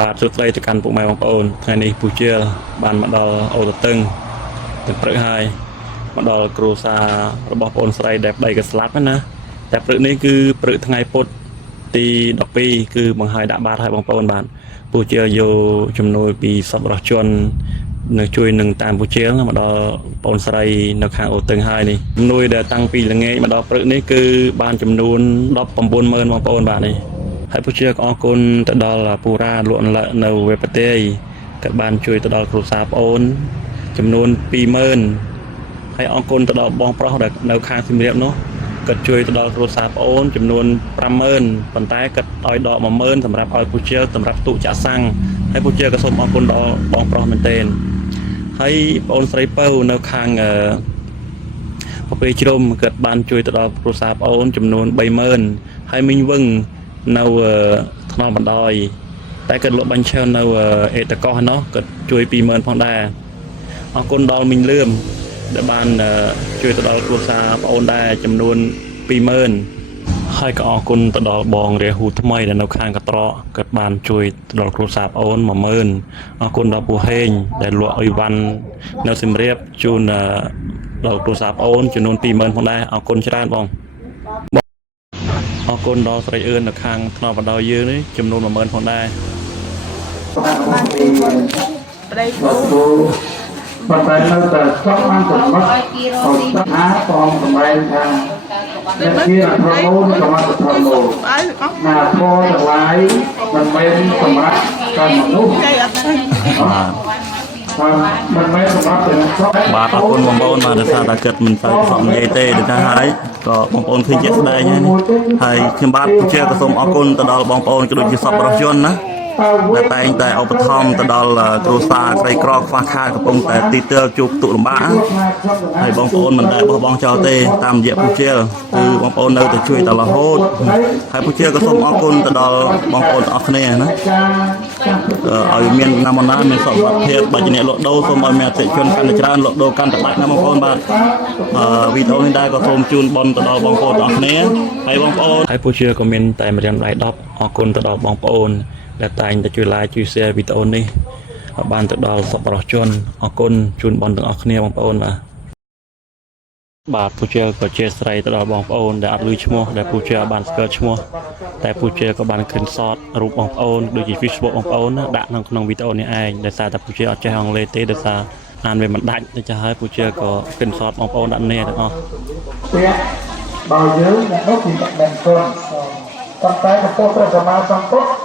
បាទសួស្តីទៅកាន់ពុកម៉ែបងប្អូនថ្ងៃនេះពូជាបានមកដល់អូតតឹងទឹកព្រឹកហើយមកដល់គ្រួសាររបស់បងស្រីដែលប្តីក៏ស្លាប់ណាតែព្រឹកនេះគឺព្រឹកថ្ងៃពុធទី12គឺបង្ហើយដាក់បាតឲ្យបងប្អូនបាទពូជាយកចំនួនពីសពរស់ជននៅជួយនឹងតាមពូជាមកដល់បងស្រីនៅខាងអូតឹងហើយនេះចំនួនដែលតាំងពីល្ងាចមកដល់ព្រឹកនេះគឺបានចំនួន190,000បងប្អូនបាទនេះហើយពូជាក៏អរគុណទៅដល់ពូរ៉ាលក់នៅវេបតេក៏បានជួយទៅដល់គ្រួសារប្អូនចំនួន20,000ហើយអរគុណទៅដល់បងប្រុសដែលនៅខាងសៀមរាបនោះក៏ជួយទៅដល់គ្រួសារប្អូនចំនួន50,000ប៉ុន្តែក៏ឲ្យដក10,000សម្រាប់ឲ្យពូជាសម្រាប់ទូចាក់សាំងហើយពូជាក៏សូមអរគុណដល់បងប្រុសមែនទែនហើយបងស្រីពៅនៅខាងប្រពៃជ្រុំក៏បានជួយទៅដល់គ្រួសារប្អូនចំនួន30,000ហើយមីងវឹងនៅថ្នល់បណ្ដោយតែគាត់លក់បាញ់ឆើនៅអេតកោះនោះគាត់ជួយ20,000ផងដែរអរគុណដល់មីងលឿមដែលបានជួយទៅដល់គ្រួសារប្អូនដែរចំនួន20,000ហើយក៏អរគុណទៅដល់បងរាហូថ្មីដែលនៅខាងកត្រកគាត់បានជួយទៅដល់គ្រួសារប្អូន10,000អរគុណដល់ពូហេងដែលលក់អុយវ៉ាន់នៅសៀមរាបជូនដល់គ្រួសារប្អូនចំនួន20,000ផងដែរអរគុណច្រើនបងអរគុណដល់ស្រីអឿននៅខាងថ្នល់បណ្ដោយយើងនេះចំនួន10,000ផងដែរប្តីគូប៉ុន្តែនៅតែចង់បានសម្បត្តិឲ្យថាបងសម្ដែងថាអ្នកជាប្រមូលសមត្ថប្រមូលណាធម៌ទាំងឡាយមិនមែនសម្រាប់តែមនុស្សមិនមែនសម្រាប់តែអ្នកបាទអរគុណបងប្អូនបាទដោយសារតែគិតមិនសូវប្រសពនិយាយទេដូចថាហើយក៏បងប្អូនឃើញជាក់ស្ដែងហើយខ្ញុំបាទជាក៏សូមអរគុណទៅដល់បងប្អូនក៏ដូចជាសពរស់ជនណាដែលតែងតែឧបត្ថម្ភទៅដល់គ្រួសារក្រីក្រខ្វះខាតកំពុងតែទីទើជួបទុកលំបាកហើយបងប្អូនមិនដែលបោះបង់ចោលទេតាមរយៈពូជាគឺបងប្អូននៅតែជួយតរហូតហើយពូជាក៏សូមអរគុណទៅដល់បងប្អូនទាំងអស់គ្នាណាឲ្យមានណាមណាមានសុខភាពបើជាអ្នកលក់ដូរសូមឲ្យមានអតិថិជនកាន់តែច្រើនលក់ដូរកាន់តែបាច់ណាបងប្អូនបាទវីដេអូនេះដែរក៏សូមជូនបងទៅដល់បងប្អូនទាំងអស់គ្នាហើយបងប្អូនហើយពូជាក៏មានតែម្រាមដៃ10អរគុណទៅដល់បងប្អូនដែលតែងតែជួយ like ជួយ share វីដេអូនេះបានទៅដល់សប្បុរសជនអរគុណជូនបងទាំងអស់គ្នាបងប្អូនបាទពូជាក៏ជាស្រីទៅដល់បងប្អូនដែលអត់ឮឈ្មោះដែលពូជាបានស្គាល់ឈ្មោះតែពូជាក៏បានឃើញសតរូបបងប្អូនដូចជា Facebook បងប្អូនដាក់ក្នុងវីដេអូនេះឯងដោយសារតែពូជាអត់ចេះអង់គ្លេសទេដោយសារអានវាមិនដាច់ដូច្នេះហើយពូជាក៏ឃើញសតបងប្អូនដាក់នេះទាំងអស់បើយើងអ្នកនោះគឺមិនដឹងគុណប៉ុន្តែព្រះពុទ្ធព្រះសម្មាសម្ពុទ្ធ